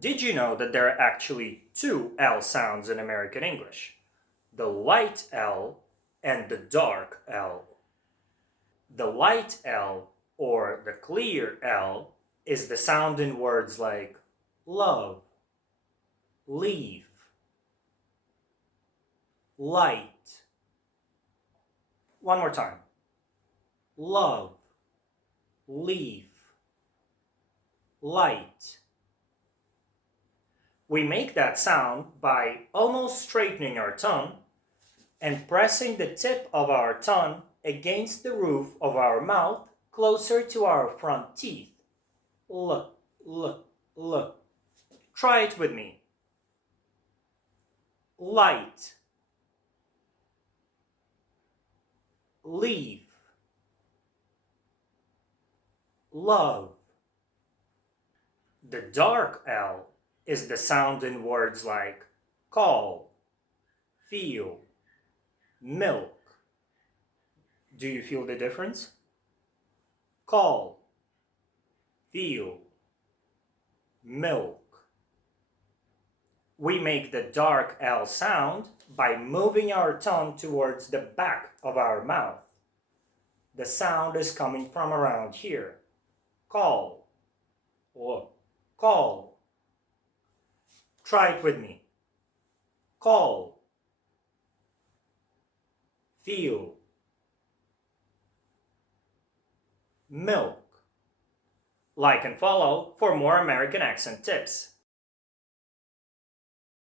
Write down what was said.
Did you know that there are actually two L sounds in American English? The light L and the dark L. The light L, or the clear L, is the sound in words like love, leave, light. One more time. Love, leave, light. We make that sound by almost straightening our tongue and pressing the tip of our tongue against the roof of our mouth closer to our front teeth. L, l, l. Try it with me. Light, leave, love. The dark L is the sound in words like call, feel, milk. Do you feel the difference? Call, feel, milk. We make the dark L sound by moving our tongue towards the back of our mouth. The sound is coming from around here. Call, or call. Try it with me. Call, feel, milk. Like and follow for more American accent tips.